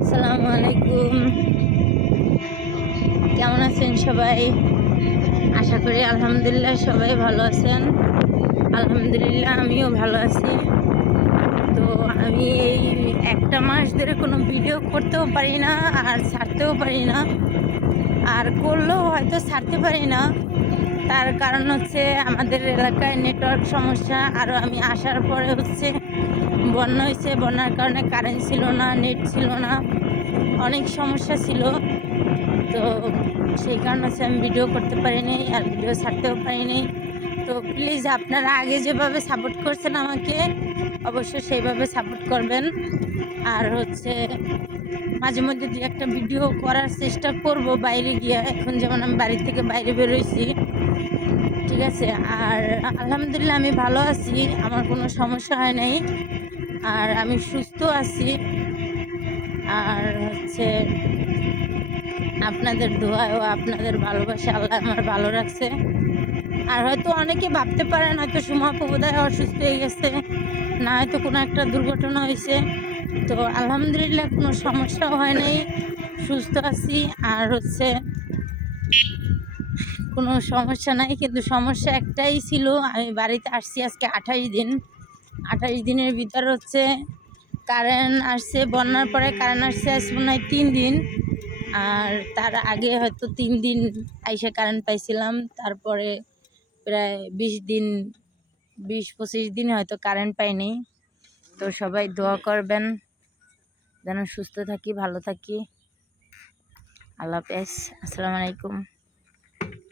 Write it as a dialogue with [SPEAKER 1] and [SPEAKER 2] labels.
[SPEAKER 1] আসসালামু আলাইকুম। কেমন আছেন সবাই? আশা করি আলহামদুলিল্লাহ সবাই ভালো আছেন। আলহামদুলিল্লাহ আমিও ভালো আছি। তো আমি এই একটা মাস ধরে কোনো ভিডিও করতেও পারি না, আর ছাড়তেও পারি না। আর করলেও হয়তো ছাড়তে পারি না। তার কারণ হচ্ছে আমাদের এলাকায় নেটওয়ার্ক সমস্যা আরও আমি আসার পরে হচ্ছে বন্যা হয়েছে, বন্যার কারণে কারেন্ট ছিল না নেট ছিল না, অনেক সমস্যা ছিল। তো সেই কারণে হচ্ছে আমি ভিডিও করতে পারিনি আর ভিডিও ছাড়তেও পারিনি। তো প্লিজ আপনারা আগে যেভাবে সাপোর্ট করছেন আমাকে, অবশ্যই সেইভাবে সাপোর্ট করবেন। আর হচ্ছে মাঝে মধ্যে দু একটা ভিডিও করার চেষ্টা করব বাইরে গিয়ে। এখন যেমন আমি বাড়ি থেকে বাইরে বেরোইছি, ঠিক আছে? আর আলহামদুলিল্লাহ আমি ভালো আছি, আমার কোনো সমস্যা হয় নাই। আর আমি সুস্থ আছি। আর হচ্ছে আপনাদের দোয়া ও আপনাদের ভালোবাসা আল্লাহ আমার ভালো রাখছে। আর হয়তো অনেকে ভাবতে পারেন, হয়তো সুমাপু বোধহয় অসুস্থ হয়ে গেছে, না হয়তো কোনো একটা দুর্ঘটনা হয়েছে। তো আলহামদুলিল্লাহ কোনো সমস্যাও হয় নাই, সুস্থ আছি। আর হচ্ছে কোনো সমস্যা নাই, কিন্তু সমস্যা একটাই ছিল, আমি বাড়িতে আসছি আজকে আঠাশ দিন। আঠাশ দিনের ভিতর হচ্ছে কারেন্ট আসছে, বন্যার পরে কারেন্ট আসছে আজ মনে হয় তিন দিন। আর তার আগে হয়তো তিন দিন আইসে কারেন্ট পাইছিলাম, তারপরে প্রায় বিশ দিন, বিশ পঁচিশ দিন হয়তো কারেন্ট পাইনি। তো সবাই দোয়া করবেন, যেন সুস্থ থাকি, ভালো থাকি। আল্লাহ হাফেজ, আসসালামু আলাইকুম।